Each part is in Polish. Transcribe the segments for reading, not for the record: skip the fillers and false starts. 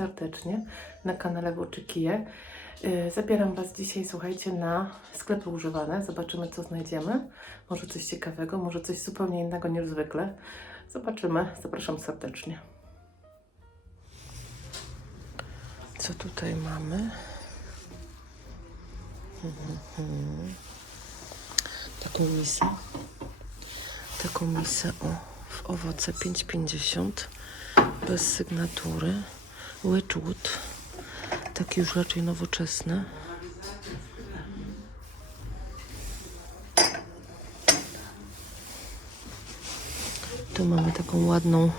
serdecznie na kanale Włóczykije. Zabieram Was dzisiaj, słuchajcie, na sklepy używane. Zobaczymy, co znajdziemy. Może coś ciekawego, może coś zupełnie innego niż zwykle. Zobaczymy. Zapraszam serdecznie. Co tutaj mamy? Taką misę w owoce 5,50 bez sygnatury. Wedgwood, takie już raczej nowoczesne. Tu mamy taką ładną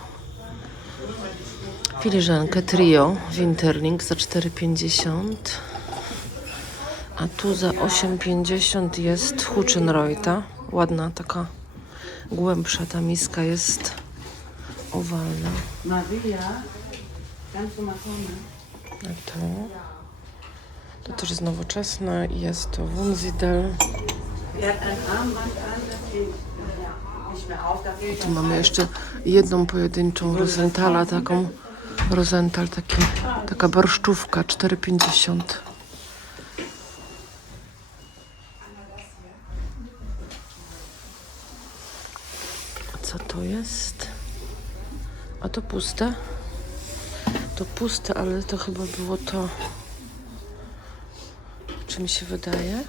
filiżankę Trio Winterling za 4,50. A tu za 8,50 jest Huchenreuta. Ładna, taka głębsza ta miska jest owalna. A to też jest nowoczesne i jest to Wunsiedel. Tu mamy jeszcze jedną pojedynczą Rosenthala, taką Rosenthal, taka barszczówka 4,50. Co to jest? A to puste? To puste, ale to chyba było to, czy mi się wydaje?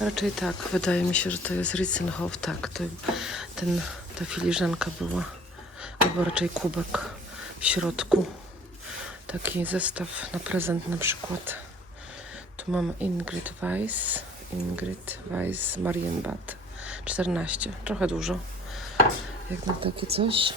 Raczej tak, wydaje mi się, że to jest Ritzenhof, tak, ta filiżanka była, albo raczej kubek w środku, taki zestaw na prezent na przykład. Tu mamy Ingrid Weiss Marienbad 14, trochę dużo, jak na takie coś.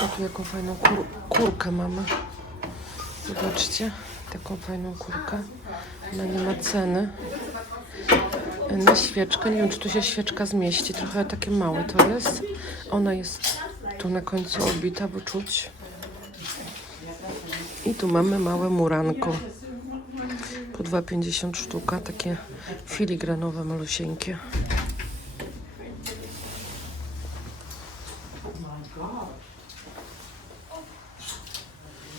O, tu jaką fajną kurkę mamy. Zobaczcie, taką fajną kurkę. Ona nie ma ceny. Na świeczkę, nie wiem, czy tu się świeczka zmieści. Trochę takie małe to jest. Ona jest tu na końcu obita, bo czuć. I tu mamy małe muranko. Po 2,50 sztuka. Takie filigranowe, malusieńkie.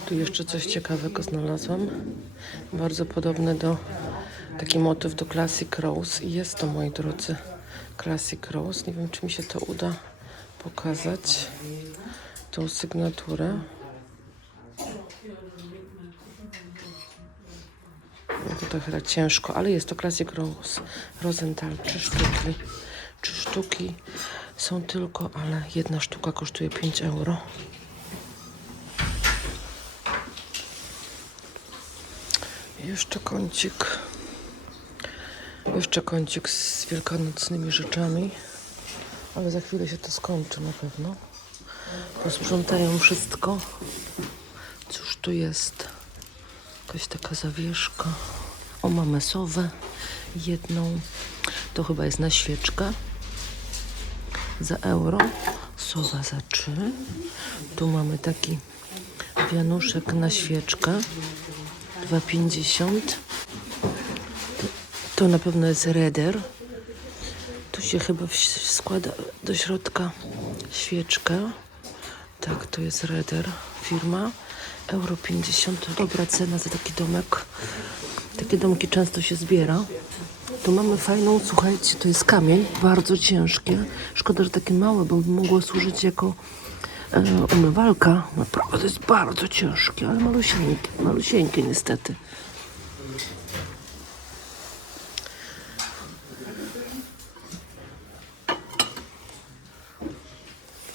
Tu jeszcze coś ciekawego znalazłam. Bardzo podobny taki motyw do Classic Rose. I jest to, moi drodzy, Classic Rose. Nie wiem, czy mi się to uda pokazać. Tą sygnaturę. No to chyba ciężko, ale jest to Classic Rose. Rosenthal, 3 sztuki. 3 sztuki są tylko, ale jedna sztuka kosztuje 5 euro. Jeszcze kącik z wielkanocnymi rzeczami, ale za chwilę się to skończy na pewno. Posprzątają wszystko. Cóż tu jest? Jakaś taka zawieszka. O, mamy sowę jedną. To chyba jest na świeczkę. Za euro. Sowa za 3. Tu mamy taki wianuszek na świeczkę. 2,50. To na pewno jest Reder. Tu się chyba składa do środka świeczkę. Tak, to jest Reder firma. Euro 50. Dobra cena za taki domek. Takie domki często się zbiera. Tu mamy fajną, słuchajcie, to jest kamień, bardzo ciężkie. Szkoda, że takie małe, bo by mogło służyć jako umywalka. Naprawdę to jest bardzo ciężkie, ale malusieńkie niestety.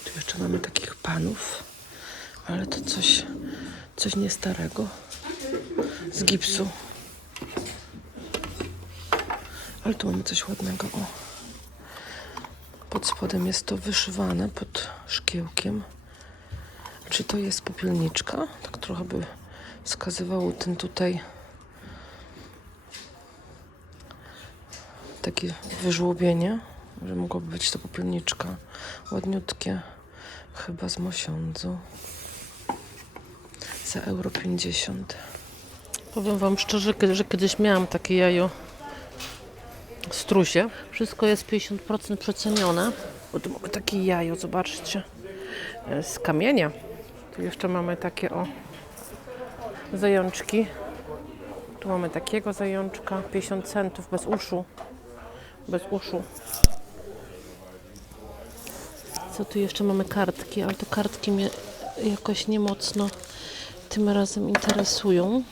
Tu jeszcze mamy takich panów, ale to coś nie starego, z gipsu. Ale tu mamy coś ładnego, o. Pod spodem jest to wyszywane pod szkiełkiem. Czy to jest popielniczka? Tak trochę by wskazywało ten tutaj takie wyżłobienie, że mogłoby być to popielniczka. Ładniutkie, chyba z mosiądzu. Za €50. Powiem wam szczerze, że kiedyś miałam takie jajo strusie. Wszystko jest 50% przecenione. Bo tu mamy takie jajo, zobaczcie, z kamienia. Tu jeszcze mamy takie zajączki. Tu mamy takiego zajączka, 50 centów, bez uszu. Bez uszu. Co tu jeszcze mamy? Kartki, ale te kartki mnie jakoś nie mocno tym razem interesują.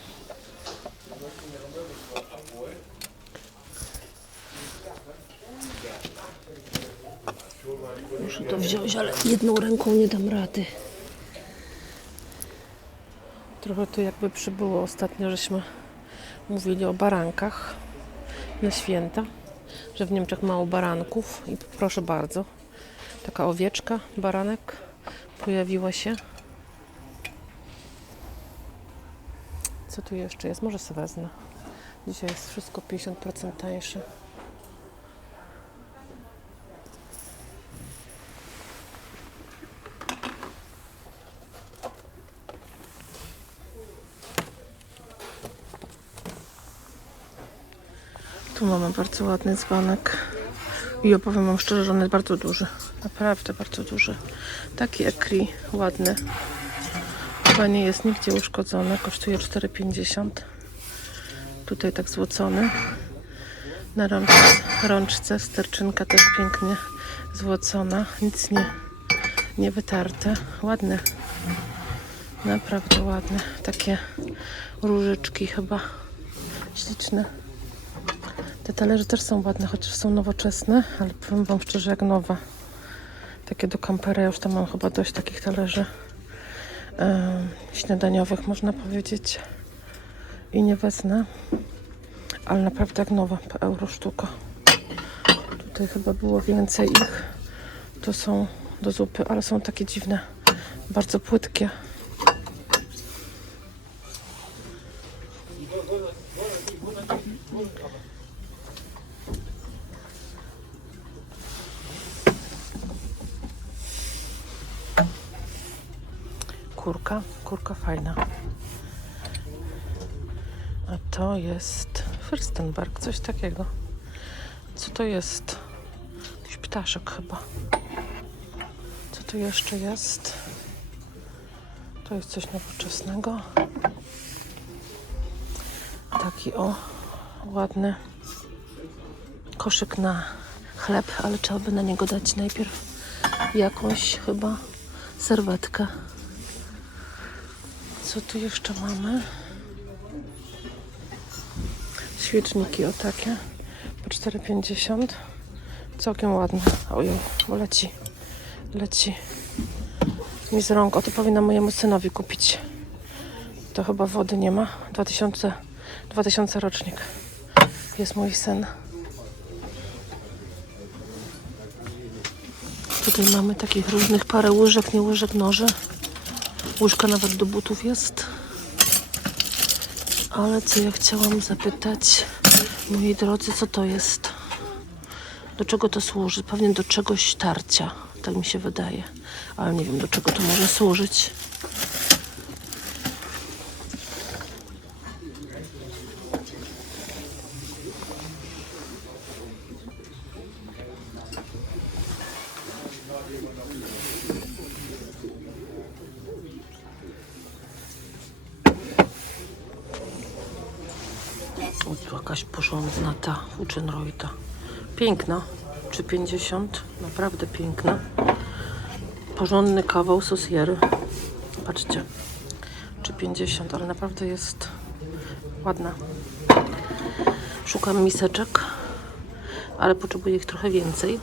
Muszę to wziąć, ale jedną ręką nie dam rady. Trochę tu jakby przybyło ostatnio, żeśmy mówili o barankach na święta, że w Niemczech mało baranków i proszę bardzo, taka owieczka, baranek pojawiła się. Co tu jeszcze jest? Może sobie wezmę. Dzisiaj jest wszystko 50% tańsze. Tu mamy bardzo ładny dzbanek i opowiem wam szczerze, że on jest bardzo duży. Naprawdę bardzo duży. Taki ekri, ładny. Chyba nie jest nigdzie uszkodzony. Kosztuje 4,50. Tutaj tak złocony. Na rączce sterczynka też pięknie złocona. Nic nie wytarte. Ładny. Naprawdę ładny. Takie różyczki chyba. Śliczne. Te talerze też są ładne, chociaż są nowoczesne, ale powiem wam szczerze, jak nowe. Takie do kampera, ja już tam mam chyba dość takich talerzy śniadaniowych, można powiedzieć. I nie wezmę, ale naprawdę jak nowe, po euro sztuka. Tutaj chyba było więcej ich. To są do zupy, ale są takie dziwne, bardzo płytkie. Kurka fajna. A to jest Fürstenberg, coś takiego. Co to jest? Jakiś ptaszek chyba. Co tu jeszcze jest? To jest coś nowoczesnego. Taki ładny koszyk na chleb, ale trzeba by na niego dać najpierw jakąś chyba serwetkę. Co tu jeszcze mamy? Świeczniki o takie po 4,50. Całkiem ładne. Ojej, bo leci mi z rąk. O, to powinna mojemu synowi kupić. To chyba wody nie ma. 2000 rocznik. Jest mój syn. Tutaj mamy takich różnych parę łyżek, nie łyżek, noży. Łyżka nawet do butów jest. Ale co ja chciałam zapytać, moi drodzy, co to jest? Do czego to służy? Pewnie do czegoś tarcia, tak mi się wydaje. Ale nie wiem, do czego to może służyć. O, tu jakaś porządna ta Uczynrojta. Piękna. 3,50. Naprawdę piękna. Porządny kawał sosiery. Patrzcie. 3,50, ale naprawdę jest ładna. Szukam miseczek, ale potrzebuję ich trochę więcej.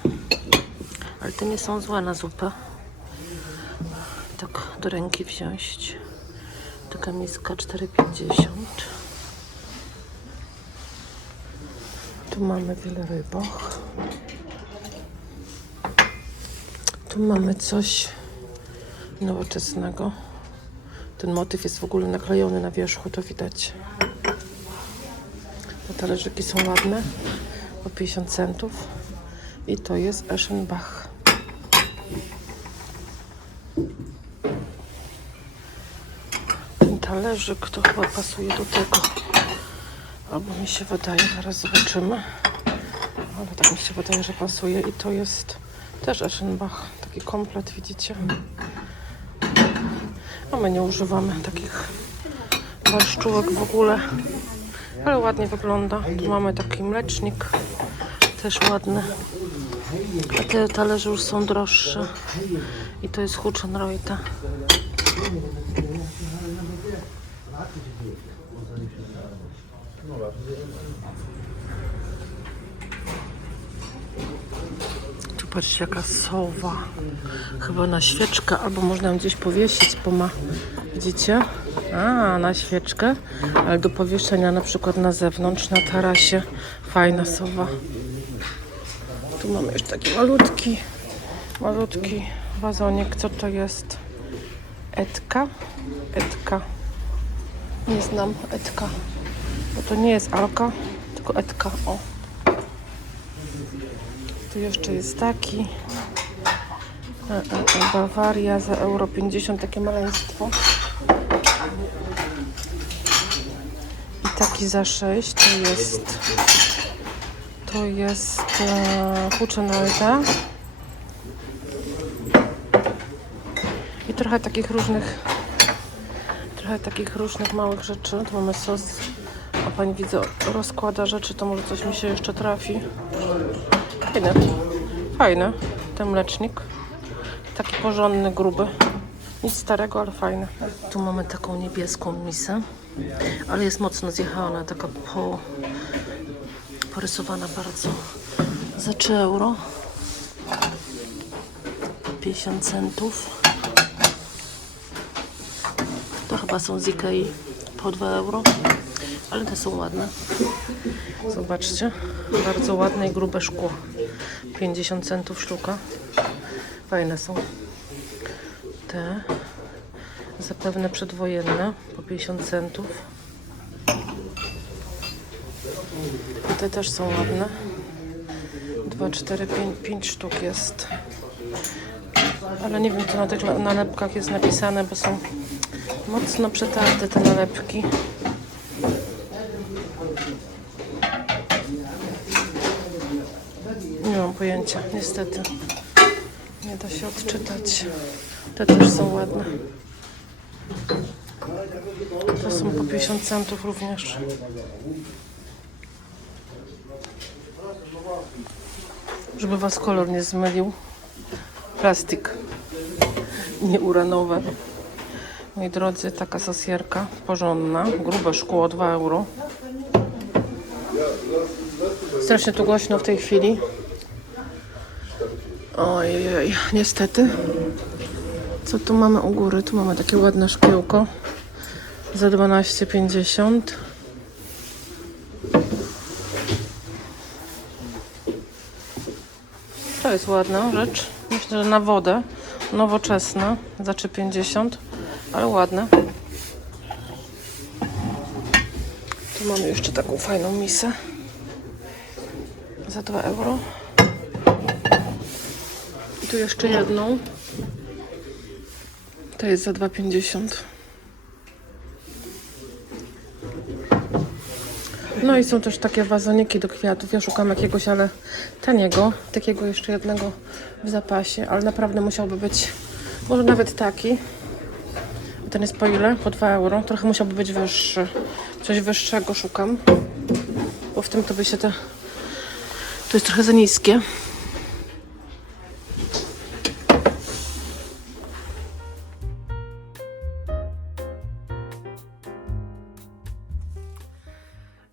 Ale te nie są złe na zupę. Tak do ręki wziąć. Taka miska 4,50. Tu mamy wiele rybach. Tu mamy coś nowoczesnego. Ten motyw jest w ogóle naklejony na wierzchu, to widać. Te talerzyki są ładne, po 50 centów. I to jest Eschenbach. Ten talerzyk to chyba pasuje do tego. Albo mi się wydaje, zaraz zobaczymy. Ale tak mi się wydaje, że pasuje. I to jest też Eschenbach. Taki komplet, widzicie? No my nie używamy takich barszczułek w ogóle. Ale ładnie wygląda. Tu mamy taki mlecznik. Też ładny. A te talerze już są droższe. I to jest Huchenreuter. Tu patrzcie, jaka sowa. Chyba na świeczkę, albo można ją gdzieś powiesić, bo ma, widzicie? A, na świeczkę, ale do powieszenia na przykład na zewnątrz, na tarasie. Fajna sowa. Tu mamy już taki malutki wazonik. Co to jest? Etka? Etka. Nie znam Etka. Bo to nie jest Alka, tylko Etka. O. Tu jeszcze jest taki. Bawaria za euro 50, takie maleństwo. I taki za 6 to jest Huchenreuter. I trochę takich różnych małych rzeczy. Tu mamy sos. A pani widzę, rozkłada rzeczy, to może coś mi się jeszcze trafi. Fajny ten mlecznik. Taki porządny, gruby. Nic starego, ale fajny. Tu mamy taką niebieską misę, ale jest mocno zjechana, taka porysowana bardzo. Za 3 euro. 50 centów. To chyba są z Ikei po 2 euro. Ale te są ładne. Zobaczcie. Bardzo ładne i grube szkło. 50 centów sztuka. Fajne są. Te zapewne przedwojenne po 50 centów. I te też są ładne. 2, 4, 5 sztuk jest. Ale nie wiem, co na tych nalepkach jest napisane, bo są mocno przetarte te nalepki. Nie mam pojęcia, niestety. Nie da się odczytać. Te też są ładne. To są po 50 centów również. Żeby was kolor nie zmylił. Plastik. Nieuranowe. Moi drodzy, taka sosierka porządna. Grube szkło, 2 euro. Strasznie tu głośno w tej chwili. Ojej, niestety. Co tu mamy u góry? Tu mamy takie ładne szkiełko za 12,50. To jest ładna rzecz. Myślę, że na wodę. Nowoczesna za 3,50, ale ładne. Tu mamy jeszcze taką fajną misę za 2 euro. I tu jeszcze jedną. To jest za 2,50. No i są też takie wazoniki do kwiatów. Ja szukam jakiegoś, ale taniego. Takiego jeszcze jednego w zapasie, ale naprawdę musiałby być, może nawet taki. Ten jest po ile? Po 2 euro. Trochę musiałby być wyższy. Coś wyższego szukam. Bo w tym to by się to jest trochę za niskie.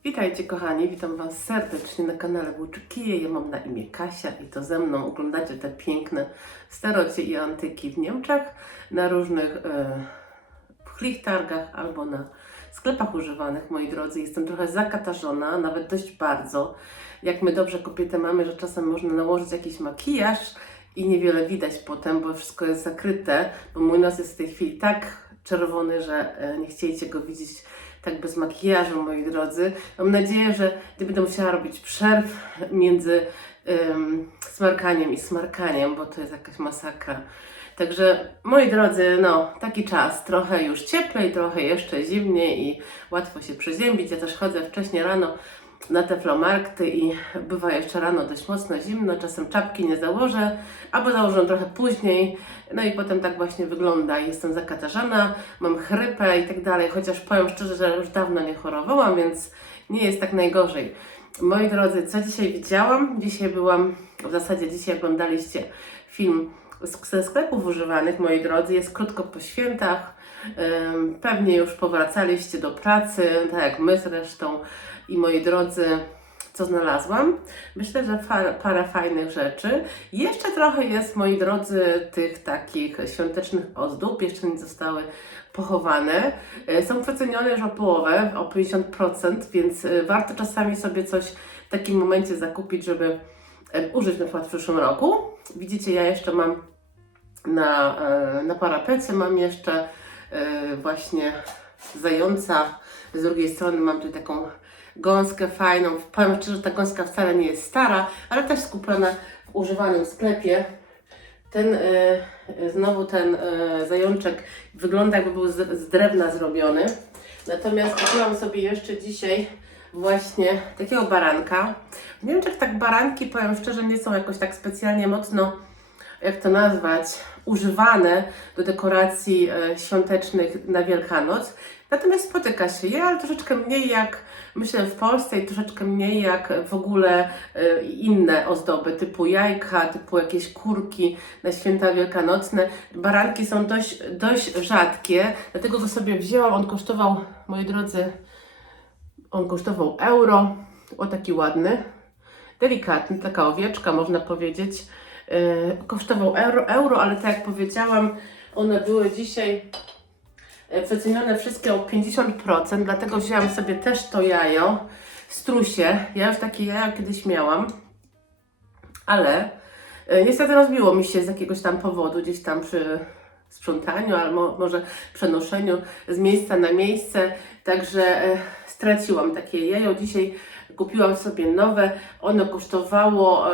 Witajcie kochani, witam was serdecznie na kanale Włóczykije. Ja mam na imię Kasia i to ze mną oglądacie te piękne starocie i antyki w Niemczech na różnych targach albo na sklepach używanych, moi drodzy. Jestem trochę zakatarzona, nawet dość bardzo. Jak my dobrze kobiety mamy, że czasem można nałożyć jakiś makijaż i niewiele widać potem, bo wszystko jest zakryte, bo mój nos jest w tej chwili tak czerwony, że nie chcieliście go widzieć tak bez makijażu, moi drodzy. Mam nadzieję, że nie będę musiała robić przerw między smarkaniem i smarkaniem, bo to jest jakaś masakra. Także, moi drodzy, no, taki czas, trochę już cieplej, trochę jeszcze zimniej i łatwo się przeziębić. Ja też chodzę wcześniej rano na te flomarkty i bywa jeszcze rano dość mocno zimno, czasem czapki nie założę, albo założę trochę później, no i potem tak właśnie wygląda. Jestem zakatarzana, mam chrypę i tak dalej, chociaż powiem szczerze, że już dawno nie chorowałam, więc nie jest tak najgorzej. Moi drodzy, co dzisiaj widziałam? Dzisiaj byłam, w zasadzie dzisiaj oglądaliście film ze sklepów używanych, moi drodzy, jest krótko po świętach, pewnie już powracaliście do pracy, tak jak my zresztą. I moi drodzy, co znalazłam? Myślę, że parę fajnych rzeczy. Jeszcze trochę jest, moi drodzy, tych takich świątecznych ozdób, jeszcze nie zostały pochowane. Są przecenione już o połowę, o 50%, więc warto czasami sobie coś w takim momencie zakupić, żeby użyć na przykład w przyszłym roku. Widzicie, ja jeszcze mam na parapecie, mam jeszcze właśnie zająca. Z drugiej strony mam tutaj taką gąskę fajną. Powiem szczerze, że ta gąska wcale nie jest stara, ale też skupiona w używanym sklepie. Znowu ten zajączek wygląda, jakby był z drewna zrobiony. Natomiast kupiłam sobie jeszcze dzisiaj właśnie takiego baranka. W Niemczech tak baranki, powiem szczerze, nie są jakoś tak specjalnie mocno, jak to nazwać, używane do dekoracji świątecznych na Wielkanoc. Natomiast spotyka się je, ale troszeczkę mniej jak, myślę, w Polsce i troszeczkę mniej jak w ogóle inne ozdoby, typu jajka, typu jakieś kurki na święta wielkanocne. Baranki są dość rzadkie, dlatego go sobie wzięłam. On kosztował, moi drodzy, euro. O, taki ładny, delikatny, taka owieczka, można powiedzieć. Kosztował euro, ale tak jak powiedziałam, one były dzisiaj przecenione wszystkie o 50%, dlatego wzięłam sobie też to jajo, strusie. Ja już takie jajo kiedyś miałam, ale niestety rozbiło mi się z jakiegoś tam powodu, gdzieś tam przy sprzątaniu, albo może przenoszeniu z miejsca na miejsce, także straciłam takie jajo. Dzisiaj kupiłam sobie nowe, ono kosztowało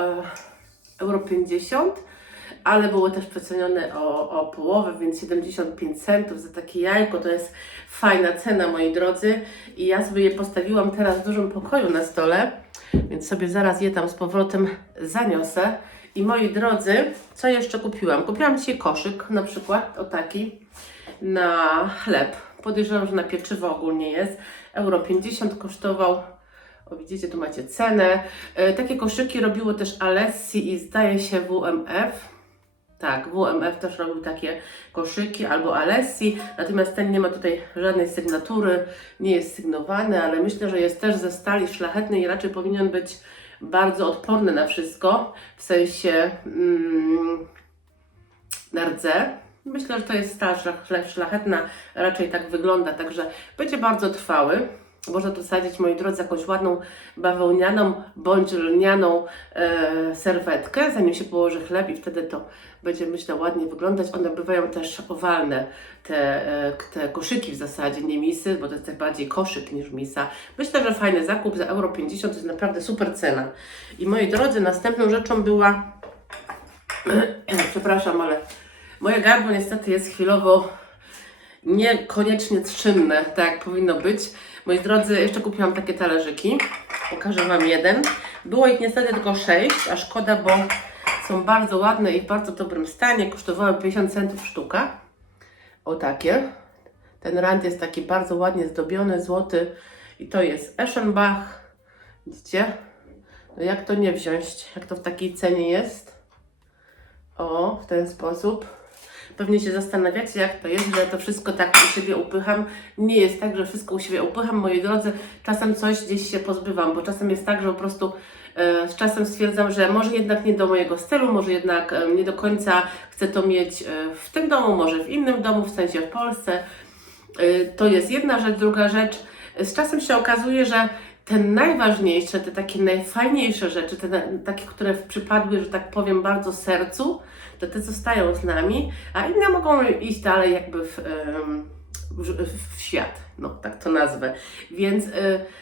euro 50, ale było też przecenione o połowę, więc 75 centów za takie jajko. To jest fajna cena, moi drodzy. I ja sobie je postawiłam teraz w dużym pokoju na stole, więc sobie zaraz je tam z powrotem zaniosę. I moi drodzy, co jeszcze kupiłam? Kupiłam dzisiaj koszyk, na przykład o taki, na chleb. Podejrzewam, że na pieczywo ogólnie jest. Euro 50 kosztował. O, widzicie, tu macie cenę. Takie koszyki robiło też Alessi i zdaje się WMF. Tak, WMF też robił takie koszyki, albo Alessi, natomiast ten nie ma tutaj żadnej sygnatury, nie jest sygnowany, ale myślę, że jest też ze stali szlachetnej i raczej powinien być bardzo odporny na wszystko, w sensie na rdze. Myślę, że to jest stal szlachetna, raczej tak wygląda, także będzie bardzo trwały. Można tu sadzić, moi drodzy, jakąś ładną bawełnianą bądź lnianą serwetkę, zanim się położy chleb i wtedy to będzie, myślę, ładnie wyglądać. One bywają też owalne, te koszyki w zasadzie, nie misy, bo to jest tak bardziej koszyk niż misa. Myślę, że fajny zakup za euro 50 to jest naprawdę super cena. I moi drodzy, następną rzeczą była, przepraszam, ale moje gardło niestety jest chwilowo niekoniecznie czynne, tak jak powinno być. Moi drodzy, jeszcze kupiłam takie talerzyki. Pokażę Wam jeden. Było ich niestety tylko 6, a szkoda, bo są bardzo ładne i w bardzo dobrym stanie. Kosztowały 50 centów sztuka. O takie. Ten rand jest taki bardzo ładnie zdobiony, złoty. I to jest Eschenbach. Widzicie? No jak to nie wziąć, jak to w takiej cenie jest? O, w ten sposób. Pewnie się zastanawiacie, jak to jest, że ja to wszystko tak u siebie upycham. Nie jest tak, że wszystko u siebie upycham, moi drodzy. Czasem coś gdzieś się pozbywam, bo czasem jest tak, że po prostu z czasem stwierdzam, że może jednak nie do mojego stylu, może jednak nie do końca chcę to mieć w tym domu, może w innym domu, w sensie w Polsce. To jest jedna rzecz. Druga rzecz, z czasem się okazuje, że te najważniejsze, te takie najfajniejsze rzeczy, te takie, które przypadły, że tak powiem, bardzo sercu, to te zostają z nami, a inne mogą iść dalej jakby w świat, no tak to nazwę. Więc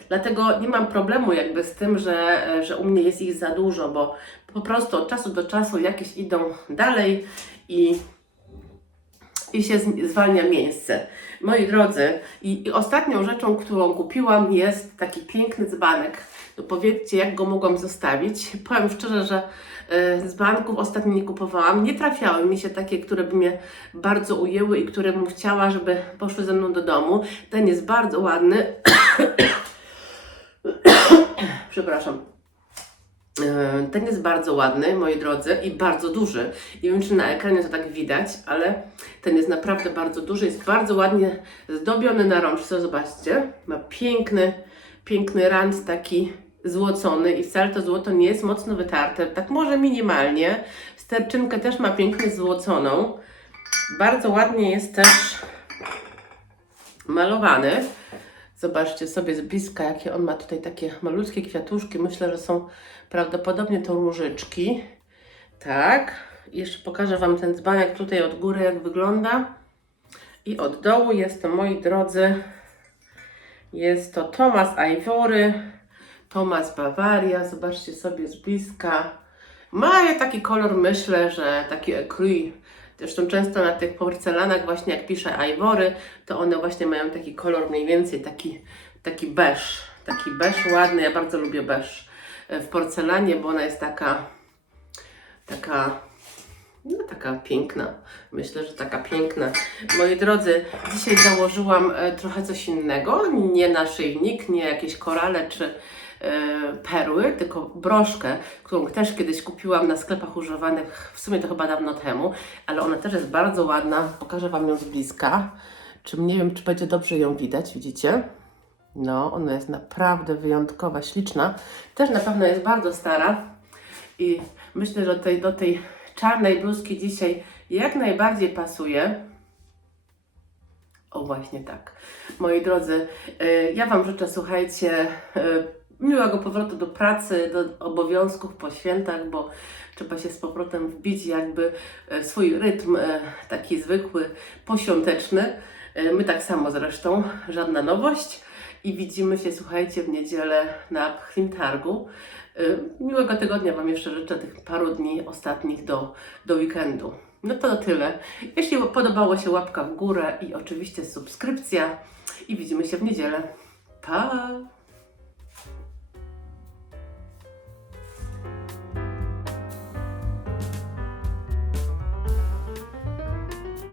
dlatego nie mam problemu jakby z tym, że u mnie jest ich za dużo, bo po prostu od czasu do czasu jakieś idą dalej i się zwalnia miejsce. Moi drodzy, i ostatnią rzeczą, którą kupiłam, jest taki piękny dzbanek. No powiedzcie, jak go mogłam zostawić. Powiem szczerze, że dzbanków ostatnio nie kupowałam. Nie trafiały mi się takie, które by mnie bardzo ujęły i które bym chciała, żeby poszły ze mną do domu. Ten jest bardzo ładny. Przepraszam. Ten jest bardzo ładny, moi drodzy, i bardzo duży. Nie wiem, czy na ekranie to tak widać, ale ten jest naprawdę bardzo duży, jest bardzo ładnie zdobiony na rączce, zobaczcie. Ma piękny rand taki złocony i wcale to złoto nie jest mocno wytarte, tak może minimalnie. Sterczynkę też ma pięknie złoconą. Bardzo ładnie jest też malowany. Zobaczcie sobie z bliska, jakie on ma tutaj takie malutkie kwiatuszki. Myślę, że są prawdopodobnie to różyczki. Tak. I jeszcze pokażę Wam ten dzbanek tutaj od góry, jak wygląda. I od dołu jest to, moi drodzy, jest to Thomas Ivory, Thomas Bavaria. Zobaczcie sobie z bliska. Ma taki kolor, myślę, że taki écru. Zresztą często na tych porcelanach właśnie jak pisze Ivory, to one właśnie mają taki kolor mniej więcej, taki beż. Taki beż ładny, ja bardzo lubię beż w porcelanie, bo ona jest taka piękna. Myślę, że taka piękna. Moi drodzy, dzisiaj założyłam trochę coś innego, nie naszyjnik, nie jakieś korale czy perły, tylko broszkę, którą też kiedyś kupiłam na sklepach używanych, w sumie to chyba dawno temu, ale ona też jest bardzo ładna. Pokażę Wam ją z bliska. Nie wiem, czy będzie dobrze ją widać, widzicie? No, ona jest naprawdę wyjątkowa, śliczna. Też na pewno jest bardzo stara i myślę, że do tej czarnej bluzki dzisiaj jak najbardziej pasuje. O, właśnie tak. Moi drodzy, ja Wam życzę, słuchajcie, miłego powrotu do pracy, do obowiązków po świętach, bo trzeba się z powrotem wbić jakby w swój rytm taki zwykły, poświąteczny. My tak samo zresztą, żadna nowość. I widzimy się, słuchajcie, w niedzielę na Pchlim Targu. Miłego tygodnia Wam jeszcze życzę, tych paru dni ostatnich do weekendu. No to tyle. Jeśli podobało się, łapka w górę i oczywiście subskrypcja. I widzimy się w niedzielę. Pa!